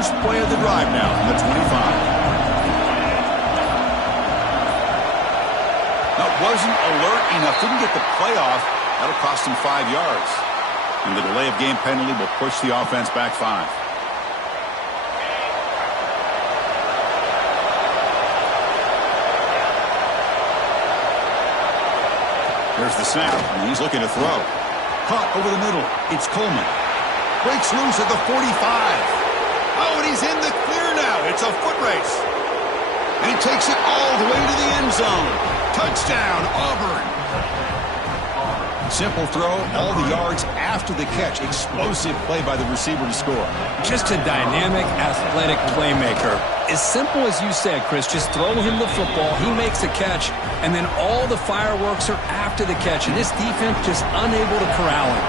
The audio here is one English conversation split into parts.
first play of the drive now from the 25. That wasn't alert enough. Didn't get the play off. That'll cost him 5 yards. And the delay of game penalty will push the offense back 5. There's the snap, and he's looking to throw. Caught over the middle. It's Coleman. Breaks loose at the 45. Oh, and he's in the clear now. It's a foot race. And he takes it all the way to the end zone. Touchdown, Auburn. Simple throw, all the yards after the catch. Explosive play by the receiver to score. Just a dynamic, athletic playmaker. As simple as you said, Chris, just throw him the football, he makes the catch, and then all the fireworks are after the catch. And this defense just unable to corral him.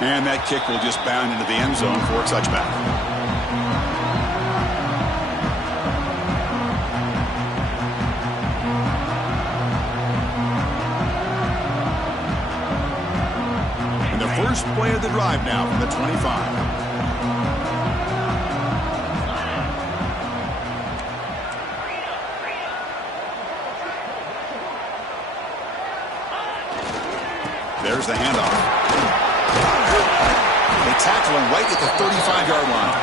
And that kick will just bound into the end zone for a touchback. And the first play of the drive now from the 25. There's the handoff. They tackle him right at the 35-yard line.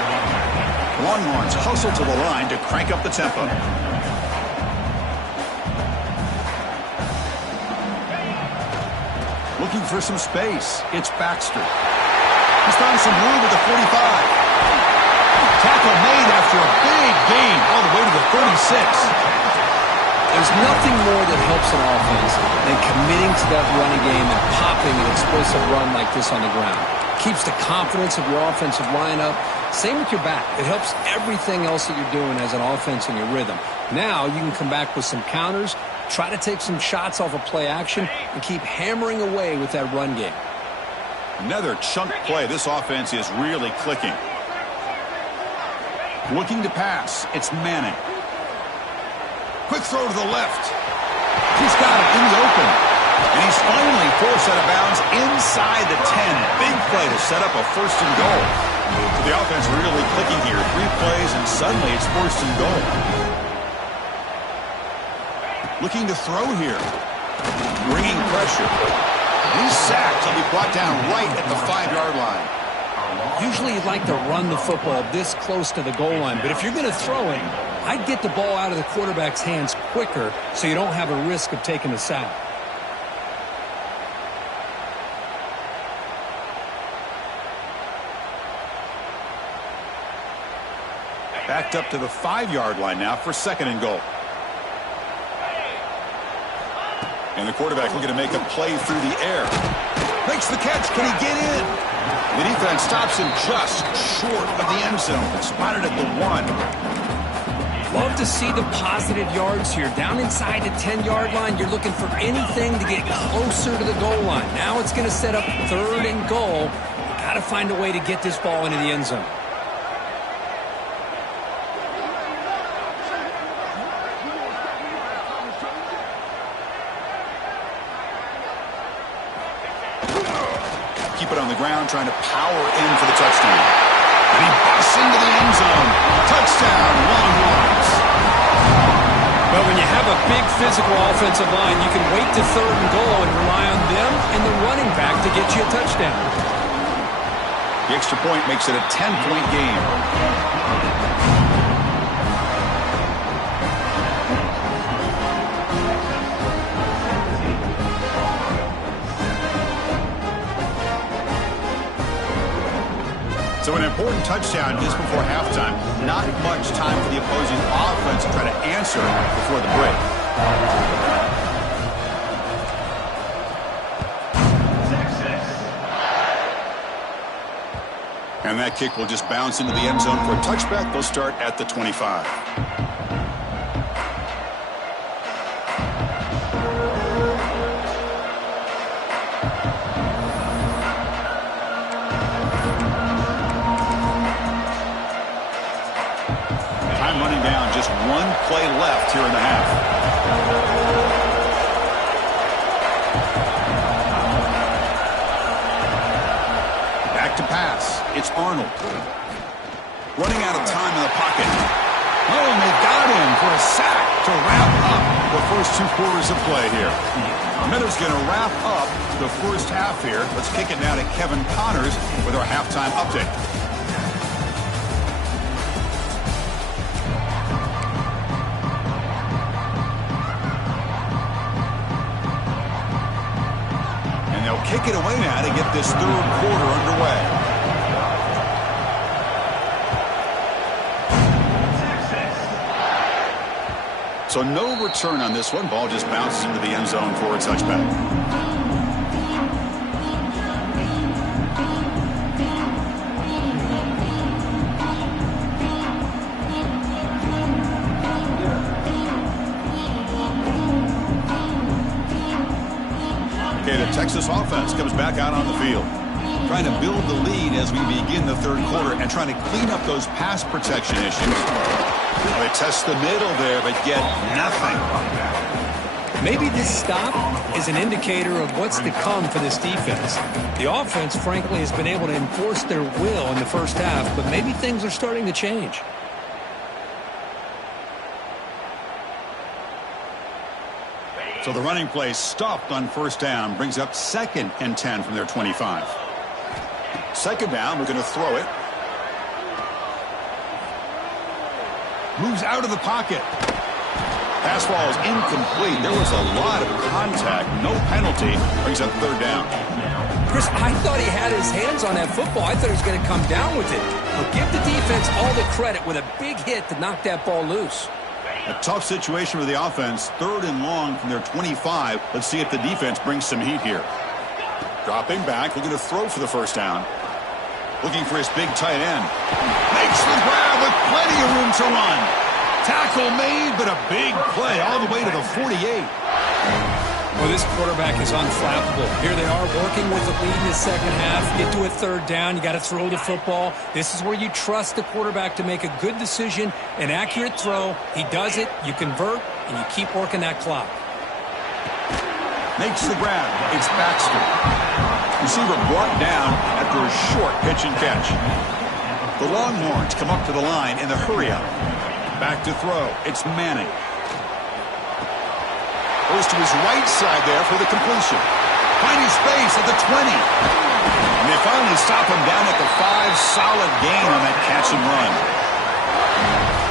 Longhorns hustle to the line to crank up the tempo. Looking for some space. It's Baxter. He's found some room at the 45. Tackle made after a big gain all the way to the 36. There's nothing more that helps an offense than committing to that running game and popping an explosive run like this on the ground. Keeps the confidence of your offensive lineup. Same with your back. It helps everything else that you're doing as an offense in your rhythm. Now you can come back with some counters, try to take some shots off of play action, and keep hammering away with that run game. Another chunk play. This offense is really clicking. Looking to pass. It's Manning. Quick throw to the left. He's got it in the open. And he's finally forced out of bounds inside the 10. Big play to set up a first and goal. The offense really clicking here. 3 plays, and suddenly it's first and goal. Looking to throw here. Bringing pressure. He's sacked. He'll be brought down right at the 5-yard line. Usually you'd like to run the football this close to the goal line, but if you're going to throw it, I'd get the ball out of the quarterback's hands quicker so you don't have a risk of taking a sack. Backed up to the 5-yard line now for second and goal. And the quarterback looking to make a play through the air. Makes the catch. Can he get in? The defense stops him just short of the end zone. Spotted at the 1. Love to see the positive yards here. Down inside the 10-yard line, you're looking for anything to get closer to the goal line. Now it's going to set up third and goal. Got to find a way to get this ball into the end zone. Keep it on the ground, trying to power in for the touchdown. And he busts into the end zone. Touchdown, Longhorns. But when you have a big physical offensive line, you can wait to third and goal and rely on them and the running back to get you a touchdown. The extra point makes it a 10-point game. So an important touchdown just before halftime. Not much time for the opposing offense to try to answer before the break. And that kick will just bounce into the end zone for a touchback. They'll start at the 25. Time running down, just 1 play left here in the half. It's Arnold. Running out of time in the pocket. Oh, and they got him for a sack to wrap up the first 2 quarters of play here. Minnows going to wrap up the first half here. Let's kick it now to Kevin Connors with our halftime update. And they'll kick it away now to get this third quarter underway. So no return on this one. Ball just bounces into the end zone for a touchback. Okay, the Texas offense comes back out on the field. Trying to build the lead as we begin the third quarter and trying to clean up those pass protection issues. They test the middle there, but get nothing. Maybe this stop is an indicator of what's to come for this defense. The offense, frankly, has been able to enforce their will in the first half, but maybe things are starting to change. So the running play stopped on first down, brings up 2nd and 10 from their 25. Second down, we're going to throw it. Moves out of the pocket. Pass ball is incomplete. There was a lot of contact. No penalty. Brings up third down. Chris, I thought he had his hands on that football. I thought he was going to come down with it. But give the defense all the credit with a big hit to knock that ball loose. A tough situation for the offense. 3rd and long from their 25. Let's see if the defense brings some heat here. Dropping back. Looking to throw for the first down. Looking for his big tight end. Makes the grab with plenty of room to run. Tackle made, but a big play all the way to the 48. Well, this quarterback is unflappable. Here they are working with the lead in the second half. Get to a third down. You got to throw the football. This is where you trust the quarterback to make a good decision, an accurate throw. He does it. You convert, and you keep working that clock. Makes the grab. It's Baxter. Receiver brought down after a short pitch and catch. The Longhorns come up to the line in the hurry-up. Back to throw. It's Manning. Goes to his right side there for the completion. Finding space at the 20. And they finally stop him down at the 5. Solid gain on that catch and run.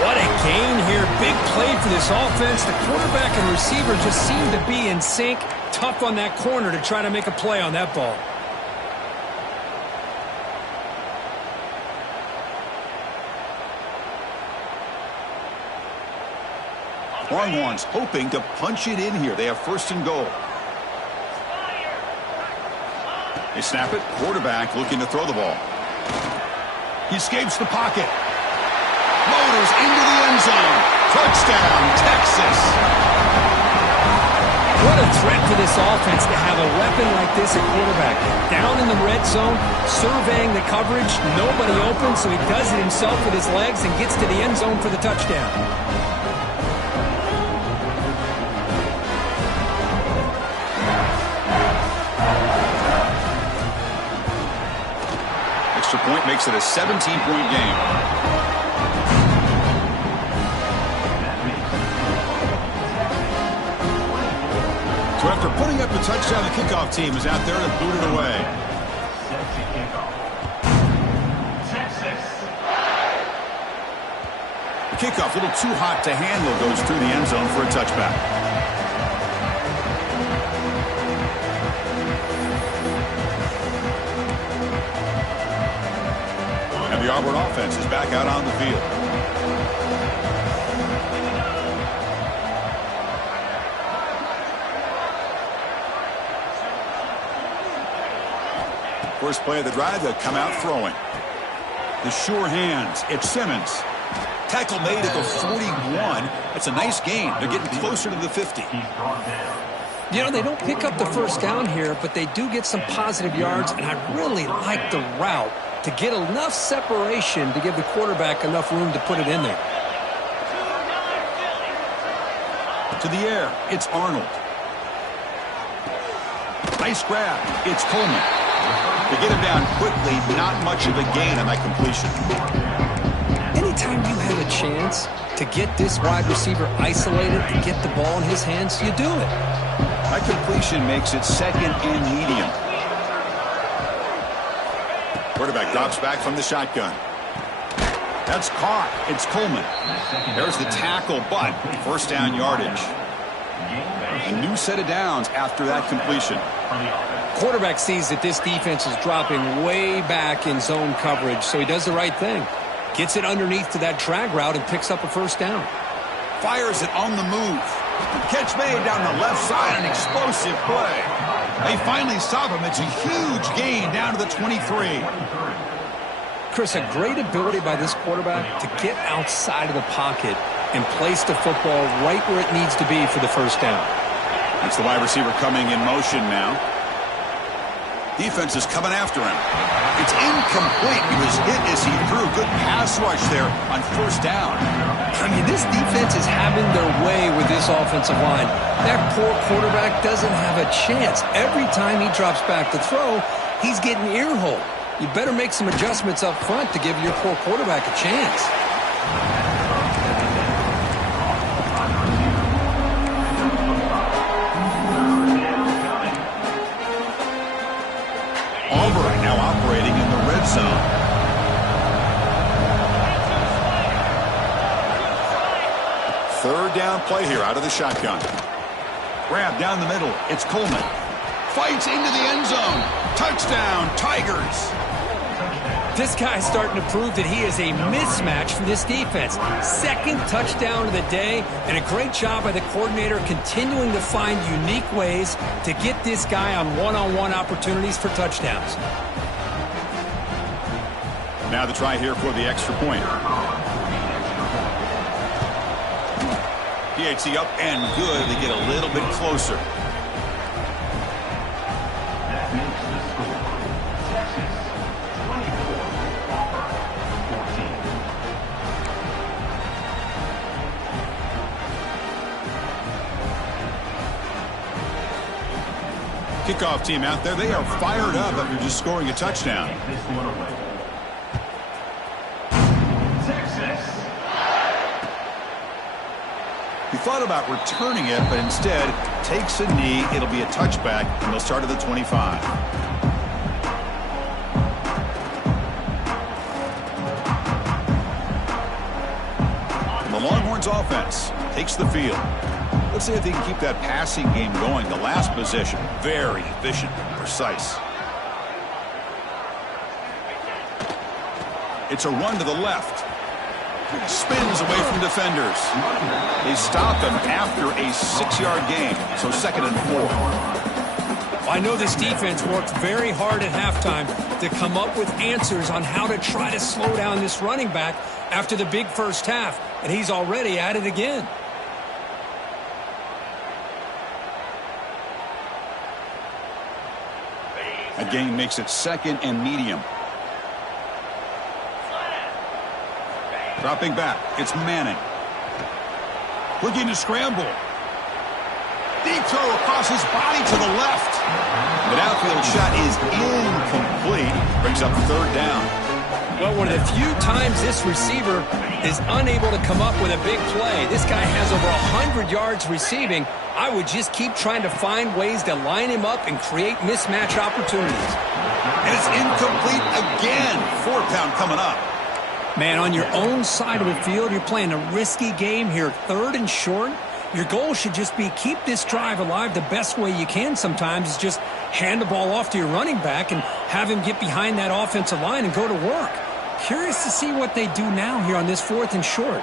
What a gain here. Big play for this offense. The quarterback and receiver just seem to be in sync. Tough on that corner to try to make a play on that ball. Longhorns hoping to punch it in here. They have 1st and goal. They snap it. Quarterback looking to throw the ball. He escapes the pocket. Motors into the end zone. Touchdown, Texas. What a threat for this offense to have a weapon like this at quarterback. Down in the red zone, surveying the coverage. Nobody open, so he does it himself with his legs and gets to the end zone for the touchdown. Point makes it a 17-point game. So after putting up the touchdown, the kickoff team is out there to boot it away. The kickoff, a little too hot to handle, goes through the end zone for a touchback. The Auburn offense is back out on the field. First play of the drive, they'll come out throwing. The sure hands. It's Simmons. Tackle made at the 41. That's a nice gain. They're getting closer to the 50. You know, they don't pick up the first down here, but they do get some positive yards, and I really like the route to get enough separation to give the quarterback enough room to put it in there. To the air, it's Arnold. Nice grab. It's Coleman. To get him down quickly, not much of a gain on that completion. Anytime you have a chance to get this wide receiver isolated, to get the ball in his hands, you do it. That completion makes it second and medium. Quarterback drops back from the shotgun. That's caught. It's Coleman. There's the tackle, but first down yardage. A new set of downs after that completion. Quarterback sees that this defense is dropping way back in zone coverage, so he does the right thing. Gets it underneath to that drag route and picks up a first down. Fires it on the move. Catch made down the left side, an explosive play. They finally stop him. It's a huge gain down to the 23. Chris, a great ability by this quarterback to get outside of the pocket and place the football right where it needs to be for the first down. That's the wide receiver coming in motion now. Defense is coming after him. It's incomplete. He was hit as he threw. Good pass rush there on first down. I mean, this defense is having their way with this offensive line. That poor quarterback doesn't have a chance. Every time he drops back to throw, he's getting ear-holed. You better make some adjustments up front to give your poor quarterback a chance. Auburn now operating in the red zone. Third down play here out of the shotgun. Grab down the middle. It's Coleman. Fights into the end zone. Touchdown, Tigers. This guy's starting to prove that he is a mismatch for this defense. Second touchdown of the day, and a great job by the coordinator continuing to find unique ways to get this guy on one-on-one opportunities for touchdowns. Now the try here for the extra point. PAT up and good. They get a little bit closer. Kickoff team out there. They are fired up after just scoring a touchdown. He thought about returning it, but instead takes a knee. It'll be a touchback, and they'll start at the 25. The Longhorns offense takes the field. Let's see if they can keep that passing game going. The last possession, very efficient and precise. It's a run to the left. Spins away from defenders. They stop him after a 6-yard gain, so second and 4. I know this defense worked very hard at halftime to come up with answers on how to try to slow down this running back after the big first half, and he's already at it again. That gain makes it second and medium. Dropping back, it's Manning. Looking to scramble. Deep throw across his body to the left. The downfield shot is incomplete. Brings up third down. Well, one of the few times this receiver is unable to come up with a big play. This guy has over 100 yards receiving. I would just keep trying to find ways to line him up and create mismatch opportunities. And it's incomplete again. Fourth down coming up. Man, on your own side of the field, you're playing a risky game here, third and short. Your goal should just be keep this drive alive the best way you can sometimes is just hand the ball off to your running back and have him get behind that offensive line and go to work. Curious to see what they do now here on this fourth and short.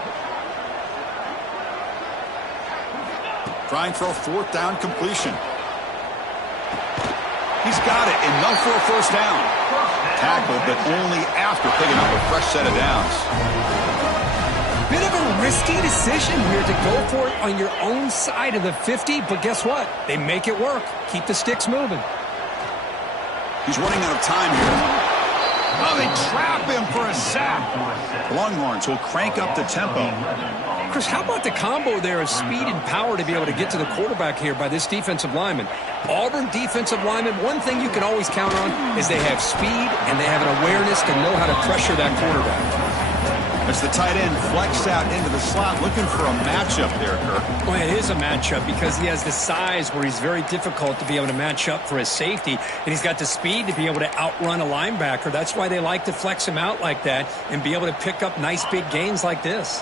Trying for a fourth down completion. He's got it, enough for a first down. Tackled, but only after picking up a fresh set of downs. Bit of a risky decision here to go for it on your own side of the 50, but guess what? They make it work. Keep the sticks moving. He's running out of time here. Oh, they trap him for a sack. The Longhorns will crank up the tempo. Chris, how about the combo there of speed and power to be able to get to the quarterback here by this defensive lineman? Auburn defensive lineman, one thing you can always count on is they have speed and they have an awareness to know how to pressure that quarterback. As the tight end flexed out into the slot, looking for a matchup there, Kirk. Well, it is a matchup because he has the size where he's very difficult to be able to match up for his safety, and he's got the speed to be able to outrun a linebacker. That's why they like to flex him out like that and be able to pick up nice big gains like this.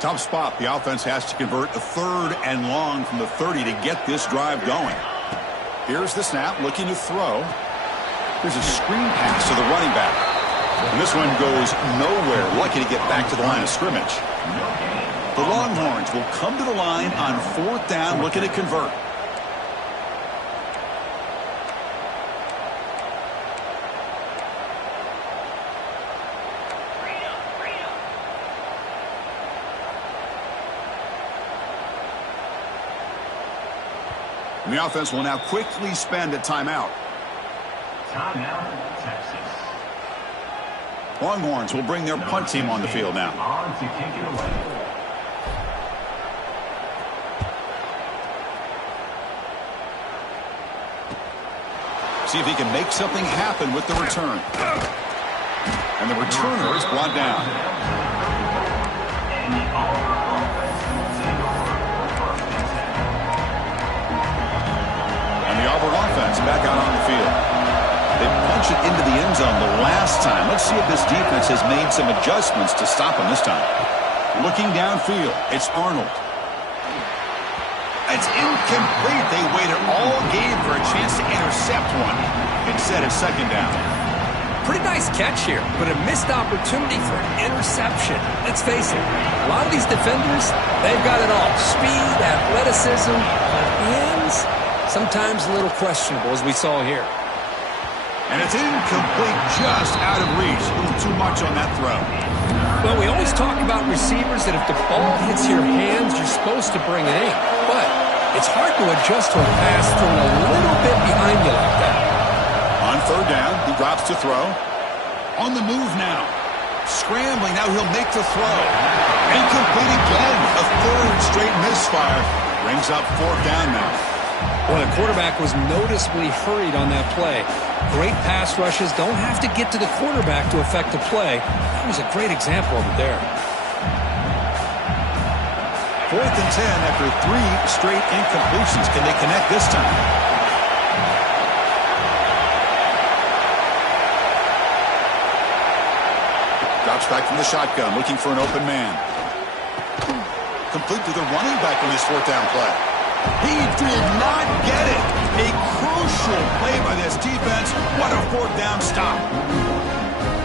Tough spot. The offense has to convert a 3rd and long from the 30 to get this drive going. Here's the snap, looking to throw. Here's a screen pass to the running back. And this one goes nowhere. Lucky to get back to the line of scrimmage. The Longhorns will come to the line on 4th down, looking to convert. And the offense will now quickly spend a timeout. Timeout, Texas. Longhorns will bring their punt team on the field now. On to kick it away. See if he can make something happen with the return. And the returner is brought down. And the Auburn offense back out on the field. They punched it into the end zone the last time. Let's see if this defense has made some adjustments to stop him this time. Looking downfield, it's Arnold. It's incomplete. They waited all game for a chance to intercept one. Instead, it's 2nd down. Pretty nice catch here, but a missed opportunity for an interception. Let's face it, a lot of these defenders, they've got it all. Speed, athleticism, but hands, sometimes a little questionable, as we saw here. And it's incomplete, just out of reach. A little too much on that throw. Well, we always talk about receivers that if the ball hits your hands, you're supposed to bring it in. But it's hard to adjust to a pass thrown a little bit behind you like that. On 3rd down, he drops to throw. On the move now. Scrambling, now he'll make the throw. Incomplete again. A 3rd straight misfire. Brings up 4th down now. Well, the quarterback was noticeably hurried on that play. Great pass rushes don't have to get to the quarterback to affect the play. That was a great example of it there. 4th and 10 after 3 straight incompletions. Can they connect this time? Drops back from the shotgun, looking for an open man. Complete to the running back on his 4th down play. He did not get it. A crucial play by this defense. What a 4th down stop.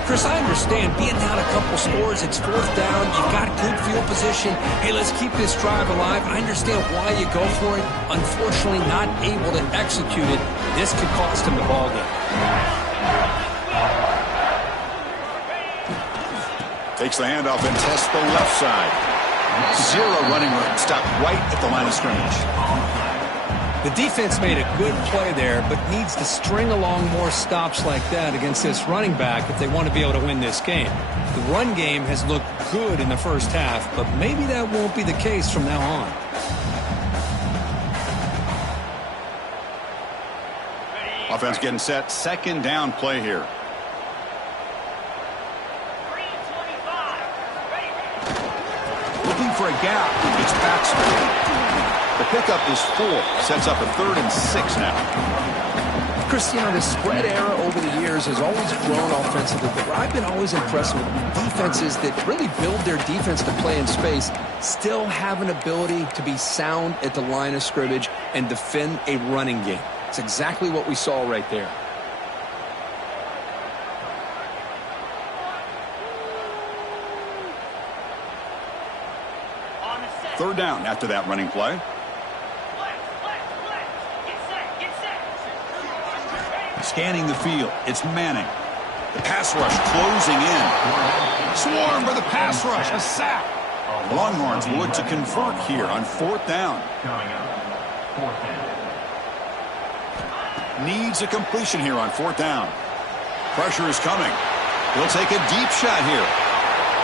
Chris, I understand being down a couple scores, it's 4th down, you've got good field position. Hey, let's keep this drive alive. I understand why you go for it. Unfortunately, not able to execute it. This could cost him the ball game. Takes the handoff and tests the left side. 0 running room. Stopped right at the line of scrimmage. The defense made a good play there, but needs to string along more stops like that against this running back if they want to be able to win this game. The run game has looked good in the first half, but maybe that won't be the case from now on. Offense getting set. 2nd down play here. Looking for a gap. It's Paxton. The pickup is 4. Sets up a 3rd and 6 now. Chris, you know, the spread era over the years has always grown offensively, but I've been always impressed with defenses that really build their defense to play in space, still have an ability to be sound at the line of scrimmage and defend a running game. It's exactly what we saw right there. Third down after that running play. Scanning the field, it's Manning. The pass rush closing in. Swarm for the pass rush, a sack. Longhorns will look to convert here on 4th down. Needs a completion here on 4th down. Pressure is coming. He'll take a deep shot here.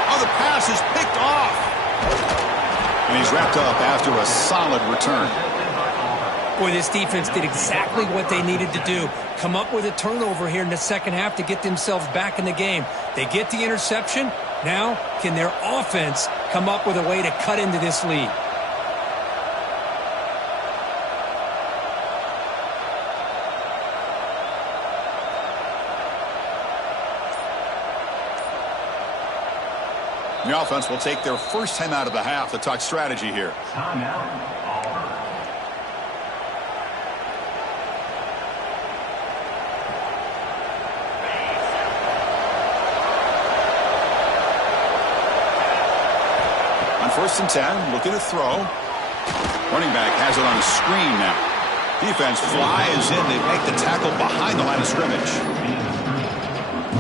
Oh, the pass is picked off. And he's wrapped up after a solid return. Boy, this defense did exactly what they needed to do. Come up with a turnover here in the second half to get themselves back in the game. They get the interception. Now, can their offense come up with a way to cut into this lead? The offense will take their first time out of the half to talk strategy here. On 1st and 10, looking to throw. Running back has it on a screen now. Defense flies in. They make the tackle behind the line of scrimmage.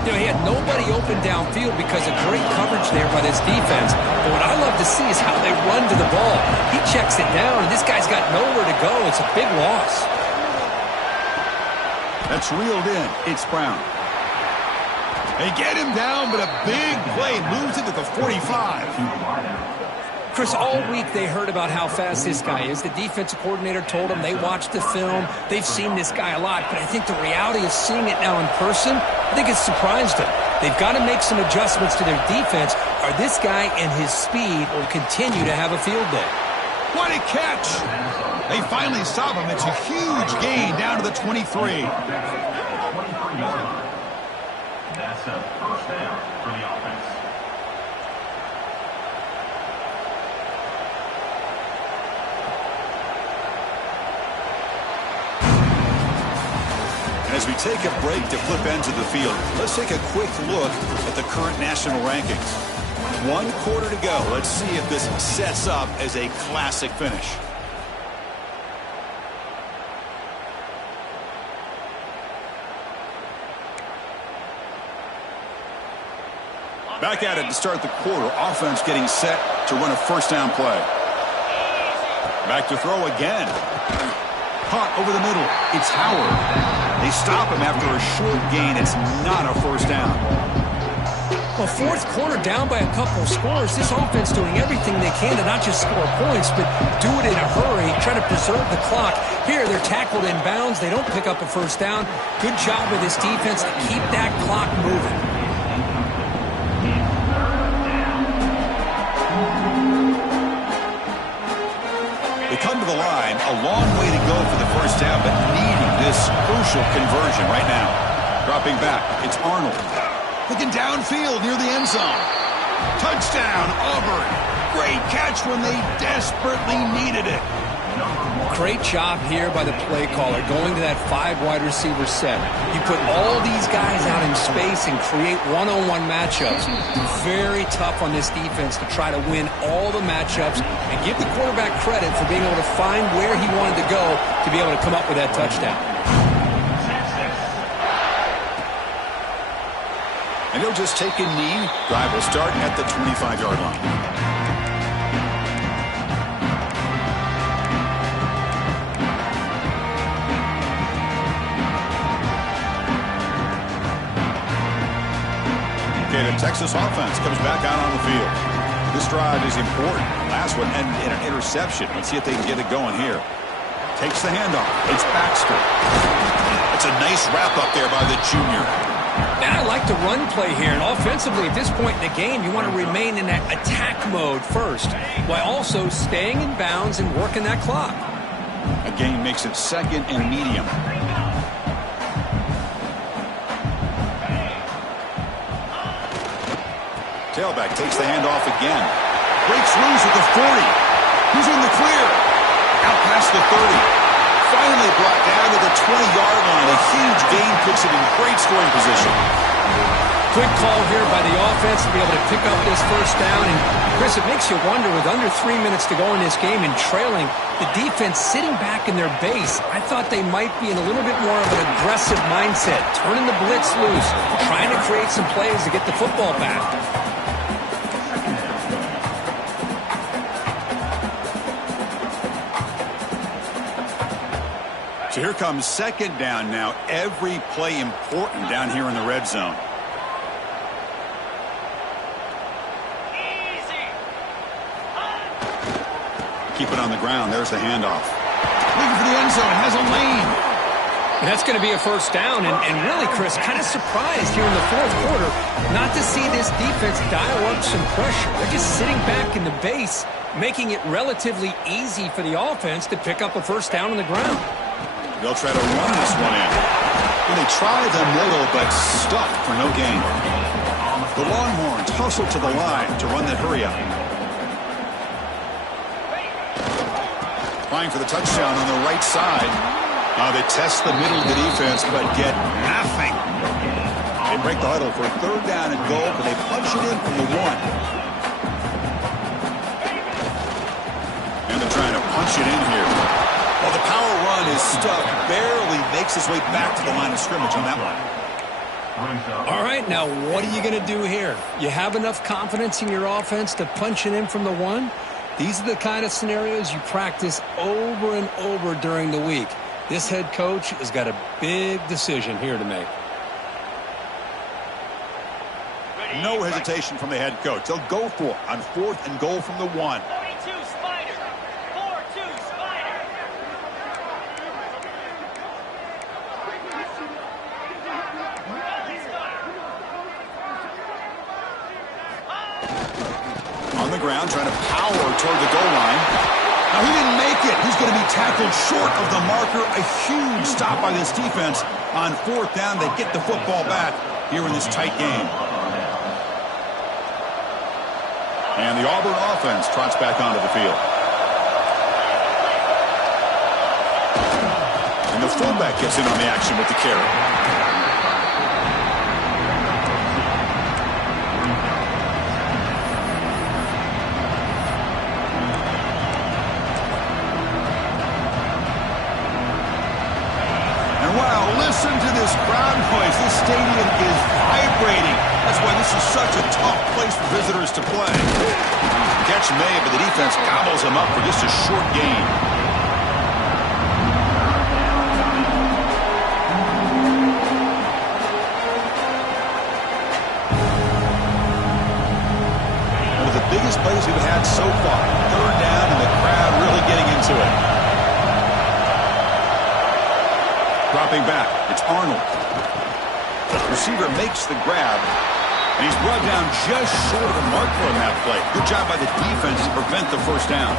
You know, he had nobody open downfield because of great coverage there by this defense. But what I love to see is how they run to the ball. He checks it down, and this guy's got nowhere to go. It's a big loss. That's reeled in. It's Brown. They get him down, but a big play moves it to the 45. Chris, all week they heard about how fast this guy is. The defensive coordinator told them they watched the film. They've seen this guy a lot, but I think the reality of seeing it now in person, I think it's surprised them. They've got to make some adjustments to their defense, or this guy and his speed will continue to have a field day. What a catch! They finally stop him. It's a huge gain down to the 23. That's a first down for the offense. As we take a break to flip ends of the field, let's take a quick look at the current national rankings. 1 quarter to go. Let's see if this sets up as a classic finish. Back at it to start the quarter. Offense getting set to run a first down play. Back to throw again. Caught over the middle. It's Howard. They stop him after a short gain. It's not a first down. Well, 4th quarter down by a couple of scores. This offense doing everything they can to not just score points, but do it in a hurry, try to preserve the clock. Here, they're tackled in bounds. They don't pick up a first down. Good job with this defense to keep that clock moving. They come to the line, a long way to go for the first down, but needing this crucial conversion right now. Dropping back, it's Arnold. Looking downfield near the end zone. Touchdown, Auburn. Great catch when they desperately needed it. Great job here by the play caller, going to that 5 wide receiver set. You put all these guys out in space and create one-on-one matchups. Very tough on this defense to try to win all the matchups and give the quarterback credit for being able to find where he wanted to go to be able to come up with that touchdown. And he'll just take a knee. Drive will start at the 25-yard line. The Texas offense comes back out on the field. This drive is important. Last one ended in an interception. Let's see if they can get it going here. Takes the handoff. It's Baxter. It's a nice wrap-up there by the junior. And I like the run play here. And offensively, at this point in the game, you want to remain in that attack mode first, while also staying in bounds and working that clock. A gain makes it 2nd and medium. Tailback takes the handoff again. Breaks loose at the 40. He's in the clear. Out past the 30. Finally brought down to the 20-yard line. A huge gain puts it in great scoring position. Good call here by the offense to be able to pick up this first down. And, Chris, it makes you wonder, with under 3 minutes to go in this game and trailing, the defense sitting back in their base, I thought they might be in a little bit more of an aggressive mindset, turning the blitz loose, trying to create some plays to get the football back. So here comes 2nd down now. Every play important down here in the red zone. Keep it on the ground. There's the handoff. Looking for the end zone. Has a lane. And that's going to be a first down. And really, Chris, kind of surprised here in the fourth quarter not to see this defense dial up some pressure. They're just sitting back in the base, making it relatively easy for the offense to pick up a first down on the ground. They'll try to run this one in. And they try the middle, but stuffed for no gain. The Longhorns hustle to the line to run that hurry up. Trying for the touchdown on the right side. They test the middle of the defense, but get nothing. They break the huddle for a third down and goal, but they punch it in from the 1. And they're trying to punch it in here. Well, the power run is stuffed, barely makes his way back to the line of scrimmage on that one. All right, now what are you going to do here? You have enough confidence in your offense to punch it in from the 1? These are the kind of scenarios you practice over and over during the week. This head coach has got a big decision here to make. No hesitation from the head coach. They'll go for it on 4th and goal from the 1. 42 Spider. 4-2 Spider. On the ground, trying to power toward the goal line. Now, he didn't make it. He's going to be tackled short of the marker. A huge stop by this defense on 4th down. They get the football back here in this tight game. And the Auburn offense trots back onto the field. And the fullback gets in on the action with the carry. Listen to this crowd noise. This stadium is vibrating. That's why this is such a tough place for visitors to play. Catch made, but the defense gobbles him up for just a short gain. One of the biggest plays we've had so far. 3rd down, and the crowd really getting into it. Dropping back, it's Arnold. The receiver makes the grab, and he's brought down just short of the marker on that play. Good job by the defense to prevent the first down.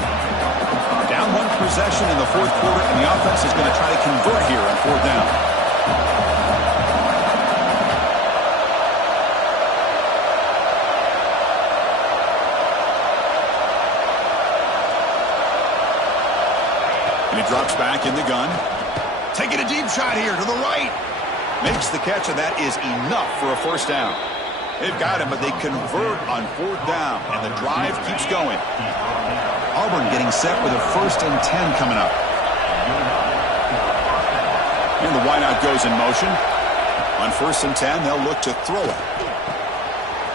Down 1 possession in the 4th quarter, and the offense is going to try to convert here on 4th down. And he drops back in the gun. Taking a deep shot here to the right. Makes the catch, and that is enough for a first down. They've got him, but they convert on 4th down, and the drive keeps going. Auburn getting set with a 1st and 10 coming up. And the wideout goes in motion. On 1st and 10, they'll look to throw it.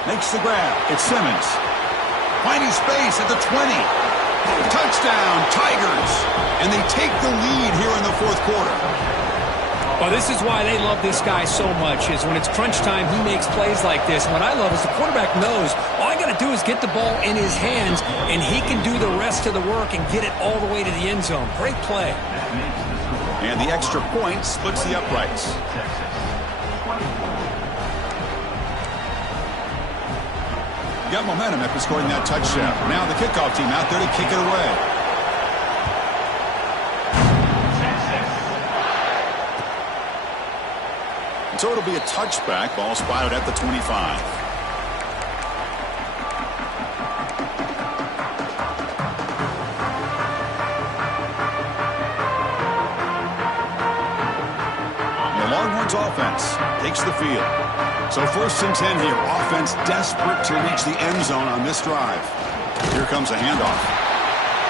Makes the grab. It's Simmons. Finding space at the 20. Touchdown, Tigers. And they take the lead here in the 4th quarter. Well, this is why they love this guy so much, is when it's crunch time, he makes plays like this. And what I love is the quarterback knows all I got to do is get the ball in his hands, and he can do the rest of the work and get it all the way to the end zone. Great play. And the extra point splits the uprights. Got momentum after scoring that touchdown. Now the kickoff team out there to kick it away. So it'll be a touchback. Ball spotted at the 25. The Longhorns offense takes the field. So 1st and 10 here. Offense desperate to reach the end zone on this drive. Here comes a handoff.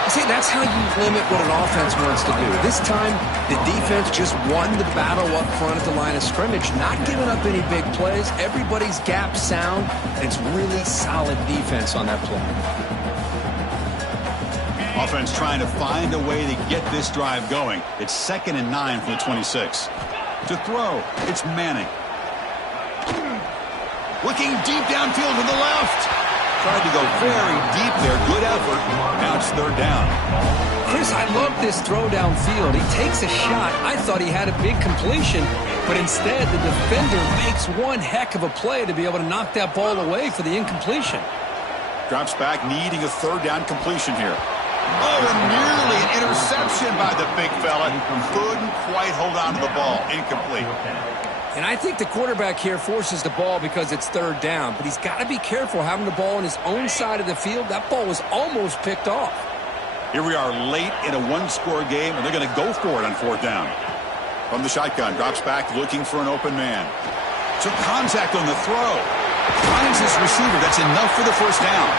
See, that's how you limit what an offense wants to do. This time, the defense just won the battle up front at the line of scrimmage, not giving up any big plays. Everybody's gap sound, and it's really solid defense on that play. Offense trying to find a way to get this drive going. It's 2nd and 9 from the 26. To throw, it's Manning. Looking deep downfield to the left. Tried to go very deep there. Good effort. Now it's third down. Chris, I love this throw downfield. He takes a shot. I thought he had a big completion, but instead the defender makes one heck of a play to be able to knock that ball away for the incompletion. Drops back, needing a third down completion here. Oh, and nearly an interception by the big fella. Couldn't quite hold on to the ball. Incomplete. And I think the quarterback here forces the ball because it's third down, but he's got to be careful having the ball on his own side of the field. That ball was almost picked off. Here we are late in a one-score game, and they're going to go for it on fourth down. From the shotgun, drops back looking for an open man. Took contact on the throw. Finds his receiver. That's enough for the first down.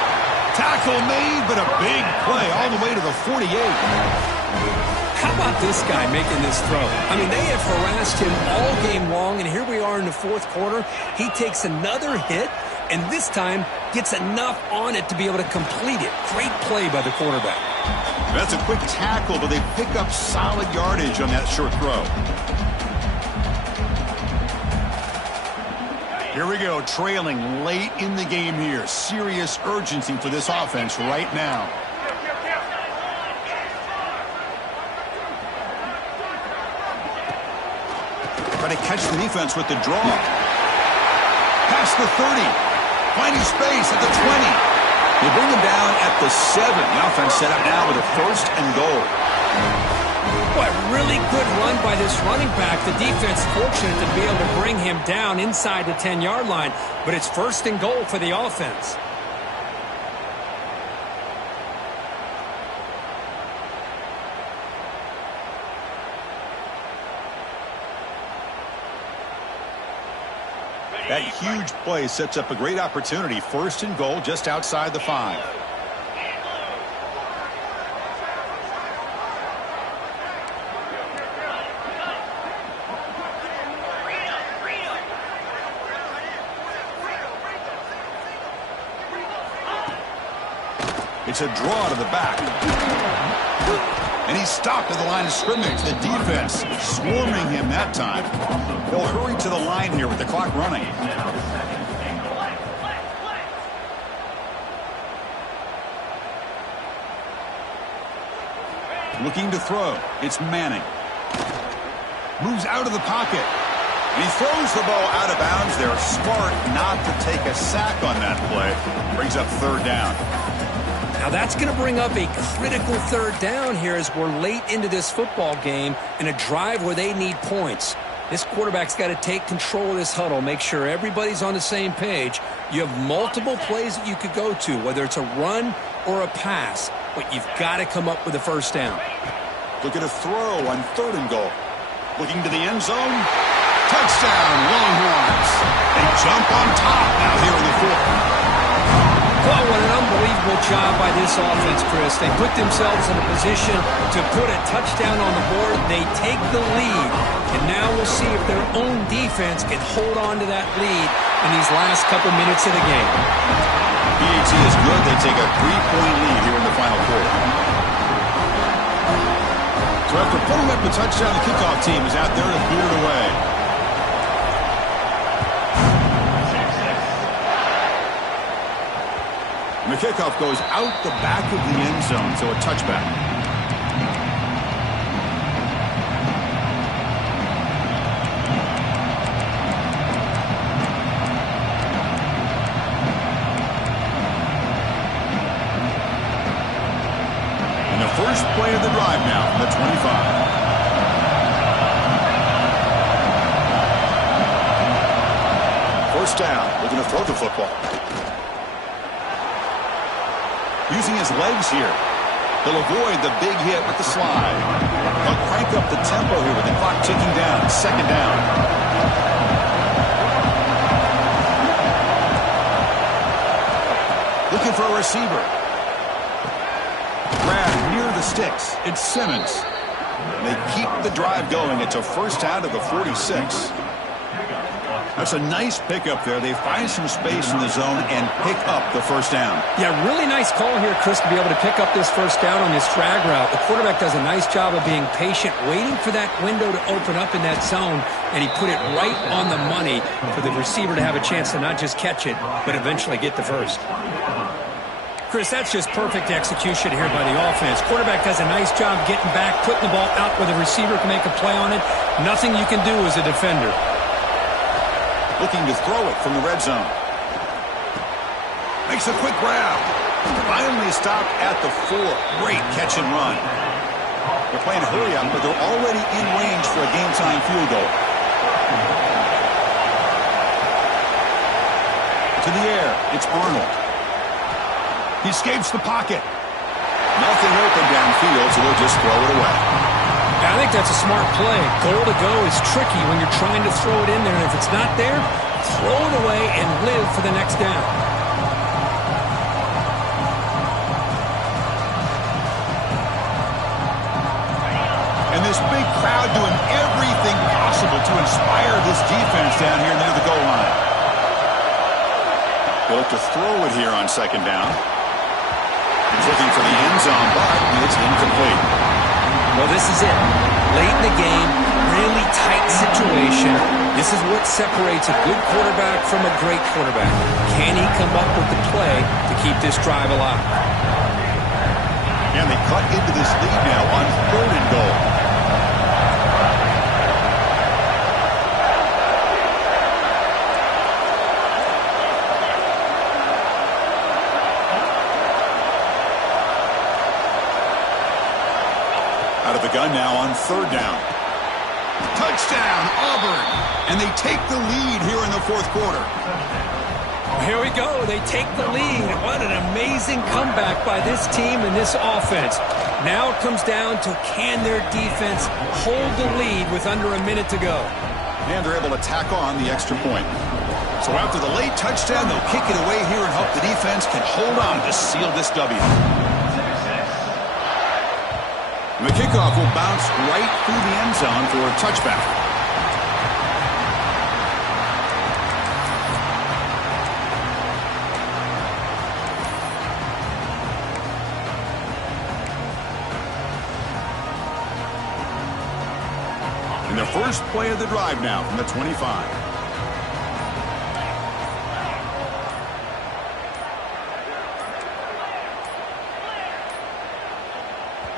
Tackle made, but a big play all the way to the 48. How about this guy making this throw? I mean, they have harassed him all game long, and here we are in the fourth quarter. He takes another hit, and this time gets enough on it to be able to complete it. Great play by the quarterback. That's a quick tackle, but they pick up solid yardage on that short throw. Here we go, trailing late in the game here. Serious urgency for this offense right now. Try to catch the defense with the draw. Past the 30. Finding space at the 20. They bring him down at the 7. The offense set up now with a first and goal. What a really good run by this running back. The defense fortunate to be able to bring him down inside the 10-yard line, but it's first and goal for the offense. That huge play sets up a great opportunity. First and goal just outside the 5. It's a draw to the back. And he's stopped at the line of scrimmage. The defense swarming him that time. They'll hurry to the line here with the clock running. Looking to throw. It's Manning. Moves out of the pocket. And he throws the ball out of bounds there. Smart not to take a sack on that play. Brings up third down. Now that's going to bring up a critical third down here as we're late into this football game in a drive where they need points. This quarterback's got to take control of this huddle, make sure everybody's on the same page. You have multiple plays that you could go to, whether it's a run or a pass, but you've got to come up with a first down. Look at a throw on third and goal. Looking to the end zone. Touchdown, Longhorns. They jump on top now here in the fourth. Well, what an unbelievable job by this offense, Chris. They put themselves in a position to put a touchdown on the board. They take the lead, and now we'll see if their own defense can hold on to that lead in these last couple minutes of the game. PAT is good. They take a 3-point lead here in the final quarter. So after putting up the touchdown, the kickoff team is out there to boot it away. And the kickoff goes out the back of the end zone, so a touchback. And the first play of the drive now from the 25. First down, looking to throw the football. Using his legs here. He'll avoid the big hit with the slide. He'll crank up the tempo here with the clock ticking down. Second down. Looking for a receiver. Grab near the sticks. It's Simmons. They keep the drive going. It's a first down to the 46. That's a nice pickup there. They find some space in the zone and pick up the first down. Yeah, really nice call here, Chris, to be able to pick up this first down on this drag route. The quarterback does a nice job of being patient, waiting for that window to open up in that zone, and he put it right on the money for the receiver to have a chance to not just catch it, but eventually get the first. Chris, that's just perfect execution here by the offense. Quarterback does a nice job getting back, putting the ball out where the receiver can make a play on it. Nothing you can do as a defender. Looking to throw it from the red zone. Makes a quick grab. Finally stopped at the 4. Great catch and run. They're playing hurry up, but they're already in range for a game-time field goal. To the air, it's Arnold. He escapes the pocket. Nothing open downfield, so they'll just throw it away. I think that's a smart play. Goal to go is tricky when you're trying to throw it in there, and if it's not there, throw it away and live for the next down. And this big crowd doing everything possible to inspire this defense down here near the goal line. They'll look to throw it here on second down. He's looking for the end zone, but it's incomplete. Well, this is it. Late in the game, really tight situation. This is what separates a good quarterback from a great quarterback. Can he come up with the play to keep this drive alive? And they cut into this lead now on 3rd and goal. Out of the gun now on 3rd down. Touchdown, Auburn. And they take the lead here in the 4th quarter. Here we go. They take the lead. What an amazing comeback by this team and this offense. Now it comes down to can their defense hold the lead with under a minute to go. And they're able to tack on the extra point. So after the late touchdown, they'll kick it away here and hope the defense can hold on to seal this W. And the kickoff will bounce right through the end zone for a touchback. And the first play of the drive now from the 25.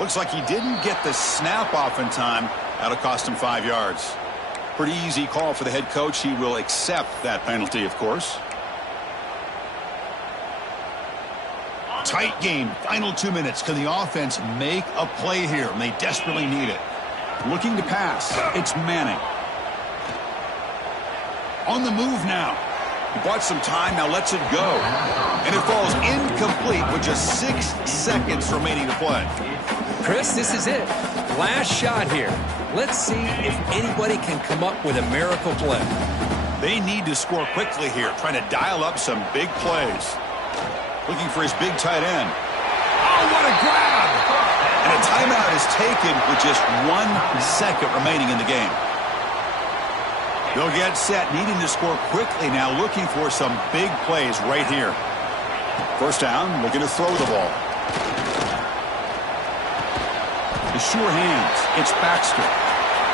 Looks like he didn't get the snap off in time. That'll cost him 5 yards. Pretty easy call for the head coach. He will accept that penalty, of course. Tight game. Final 2 minutes. Can the offense make a play here? And they desperately need it. Looking to pass. It's Manning. On the move now. He bought some time. Now lets it go. And it falls incomplete with just 6 seconds remaining to play. Chris, this is it. Last shot here. Let's see if anybody can come up with a miracle play. They need to score quickly here, trying to dial up some big plays. Looking for his big tight end. Oh, what a grab! And a timeout is taken with just 1 second remaining in the game. They'll get set, needing to score quickly now, looking for some big plays right here. First down, looking to throw the ball. The sure hands. It's Baxter.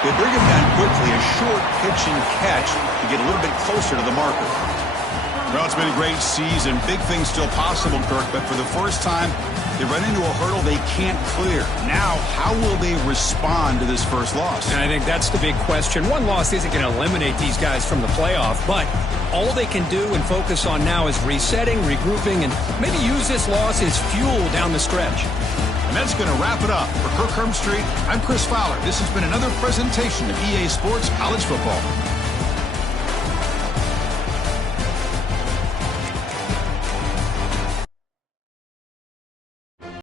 They bring him down quickly, a short pitch and catch to get a little bit closer to the marker. Well, it's been a great season. Big things still possible, Kirk, but for the first time, they run into a hurdle they can't clear. Now, how will they respond to this first loss? And I think that's the big question. One loss isn't going to eliminate these guys from the playoff, but all they can do and focus on now is resetting, regrouping, and maybe use this loss as fuel down the stretch. And that's going to wrap it up. For Kirk Hermstreet, I'm Chris Fowler. This has been another presentation of EA Sports College Football.